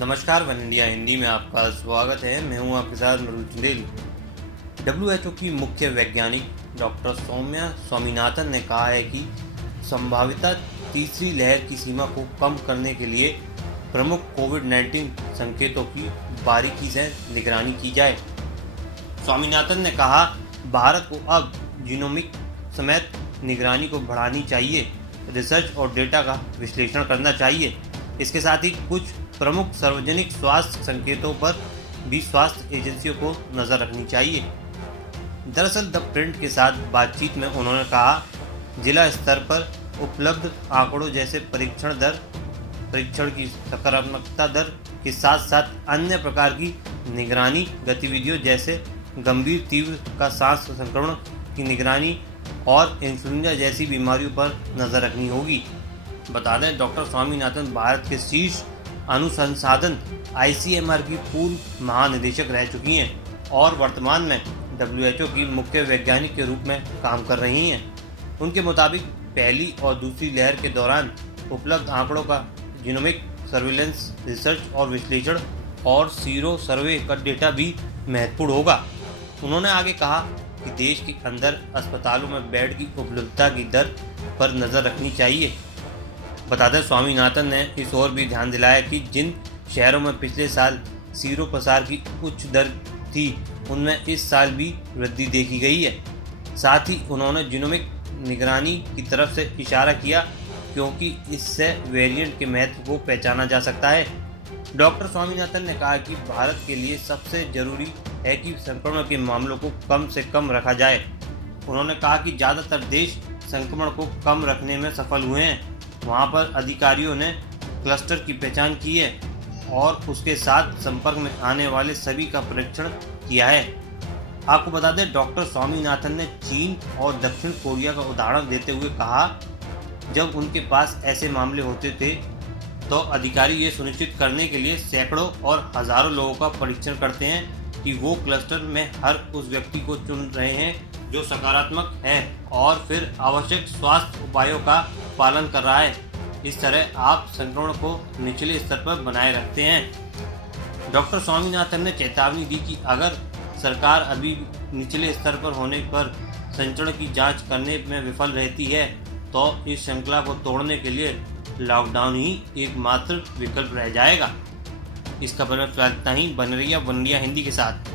नमस्कार, one India Hindi में आपका स्वागत है। मैं हूं आपके साथ मरुल चंदेल। WHO की मुख्य वैज्ञानिक डॉक्टर सौम्या स्वामीनाथन ने कहा है कि संभावित तीसरी लहर की सीमा को कम करने के लिए प्रमुख कोविड-19 संकेतों की बारीकी से निगरानी की जाए। स्वामीनाथन ने कहा, भारत को अब जीनोमिक समेत निगरानी को बढ़ानी चाहिए, रिसर्च और डेटा का विश्लेषण करना चाहिए। इसके साथ ही कुछ प्रमुख सार्वजनिक स्वास्थ्य संकेतों पर भी स्वास्थ्य एजेंसियों को नज़र रखनी चाहिए। दरअसल द प्रिंट के साथ बातचीत में उन्होंने कहा, जिला स्तर पर उपलब्ध आंकड़ों जैसे परीक्षण की सकारात्मकता दर के साथ साथ अन्य प्रकार की निगरानी गतिविधियों जैसे गंभीर तीव्र का सांस संक्रमण की निगरानी और इन्फ्लुएंजा जैसी बीमारियों पर नज़र रखनी होगी। बता दें, डॉक्टर स्वामीनाथन भारत के शीर्ष अनुसंधान ICMR की पूर्व महानिदेशक रह चुकी हैं और वर्तमान में WHO की मुख्य वैज्ञानिक के रूप में काम कर रही हैं। उनके मुताबिक पहली और दूसरी लहर के दौरान उपलब्ध आंकड़ों का जीनोमिक सर्विलेंस, रिसर्च और विश्लेषण और सीरो सर्वे का डेटा भी महत्वपूर्ण होगा। उन्होंने आगे कहा कि देश के अंदर अस्पतालों में बेड की उपलब्धता की दर पर नज़र रखनी चाहिए। बता दें, स्वामीनाथन ने इस ओर भी ध्यान दिलाया कि जिन शहरों में पिछले साल सीरो प्रसार की उच्च दर थी, उनमें इस साल भी वृद्धि देखी गई है। साथ ही उन्होंने जीनोमिक निगरानी की तरफ से इशारा किया, क्योंकि इससे वेरिएंट के महत्व को पहचाना जा सकता है। डॉक्टर स्वामीनाथन ने कहा कि भारत के लिए सबसे जरूरी है कि संक्रमण के मामलों को कम से कम रखा जाए। उन्होंने कहा कि ज़्यादातर देश संक्रमण को कम रखने में सफल हुए हैं। वहाँ पर अधिकारियों ने क्लस्टर की पहचान की है और उसके साथ संपर्क में आने वाले सभी का परीक्षण किया है। आपको बता दें, डॉक्टर स्वामीनाथन ने चीन और दक्षिण कोरिया का उदाहरण देते हुए कहा, जब उनके पास ऐसे मामले होते थे तो अधिकारी ये सुनिश्चित करने के लिए सैकड़ों और हज़ारों लोगों का परीक्षण करते हैं कि वो क्लस्टर में हर उस व्यक्ति को चुन रहे हैं जो सकारात्मक है और फिर आवश्यक स्वास्थ्य उपायों का पालन कर रहा है। इस तरह आप संक्रमण को निचले स्तर पर बनाए रखते हैं। डॉक्टर स्वामीनाथन ने चेतावनी दी कि अगर सरकार अभी निचले स्तर पर होने पर संक्रमण की जांच करने में विफल रहती है तो इस श्रृंखला को तोड़ने के लिए लॉकडाउन ही एकमात्र विकल्प रह जाएगा। इस खबर में फिलहाल इतना ही। बने रहिए वन इंडिया हिंदी के साथ।